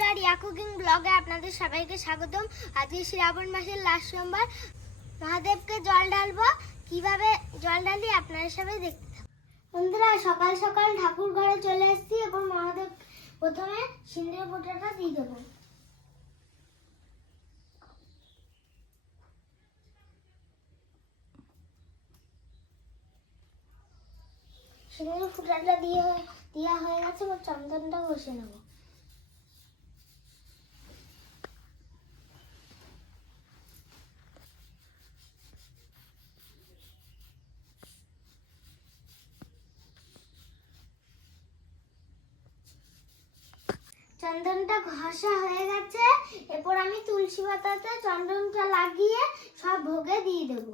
বন্ধুরা, রিয়া কুকিং ব্লগে আপনাদের সবাইকে স্বাগতম। আজকে শ্রাবণ মাসের লাস্ট সোমবার, মহাদেবকে জল ঢালবো। কিভাবে জল ঢালি আপনাদের সবাই দেখতে থাকুন। বন্ধুরা, সকাল সকাল ঠাকুর ঘরে চলে এসেছি। এবং মহাদেব প্রথমে সিঁদুরের ফোঁটাটা দিয়ে দেবো। সিঁদুরের ফোঁটাটা দেওয়া হয়ে গেছে। এবার চন্দনটা ঘষে নেবো। চন্দনটা ঘষা হয়ে গেছে। এরপর আমি তুলসী পাতাতে চন্দনটা লাগিয়ে সব ভোগে দিয়ে দেব।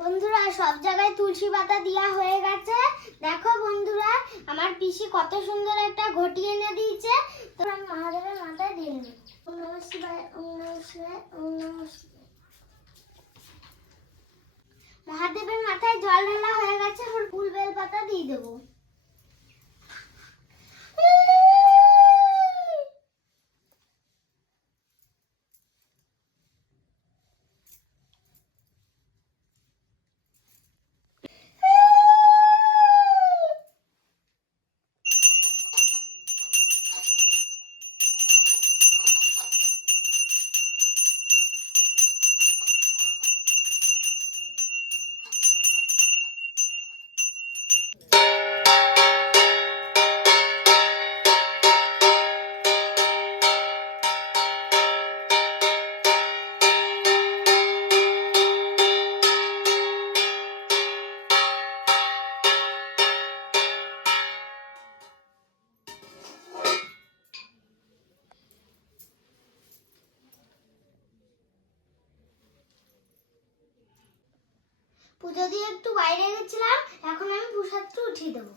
বন্ধুরা, সব জায়গায় তুলসী পাতা দেওয়া হয়ে গেছে। দেখো বন্ধুরা, আমার পিসি কত সুন্দর একটা ঘটি এনে দিয়েছে। তো আমি মহাদেবের মাথায় দিয়ে দেবো। ওম নমঃ শিবায়, ওম নমঃ শিবায়, ওম নমঃ শিবায়। মহাদেবের মাথায় জল ঢালা হয়ে গেছে। এবার ফুল বেল পাতা দিয়ে দেবো। পুজো দিয়ে একটু বাইরে গেছিলাম। এখন আমি প্রসাদটা উঠিয়ে দেবো।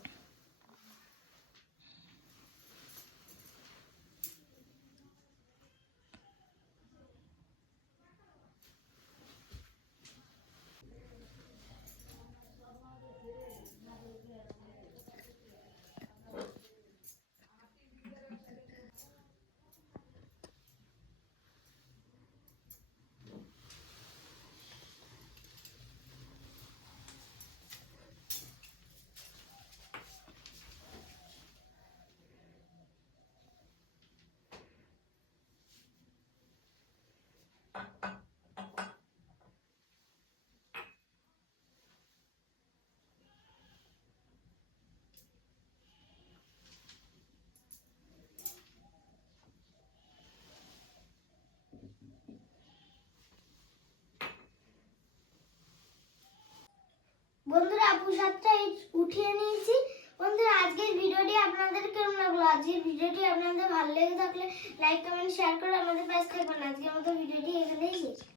বন্ধুরা, প্রসাদটা উঠিয়ে নিয়েছি। বন্ধুরা, আজকের ভিডিওটি আপনাদের কেমন লাগলো? আজকের ভিডিওটি আপনাদের ভালো লেগে থাকলে লাইক, কমেন্ট, শেয়ার করে আমাদের পাশে থাকবেন। আজকের মতো ভিডিওটি এখানেই শেষ।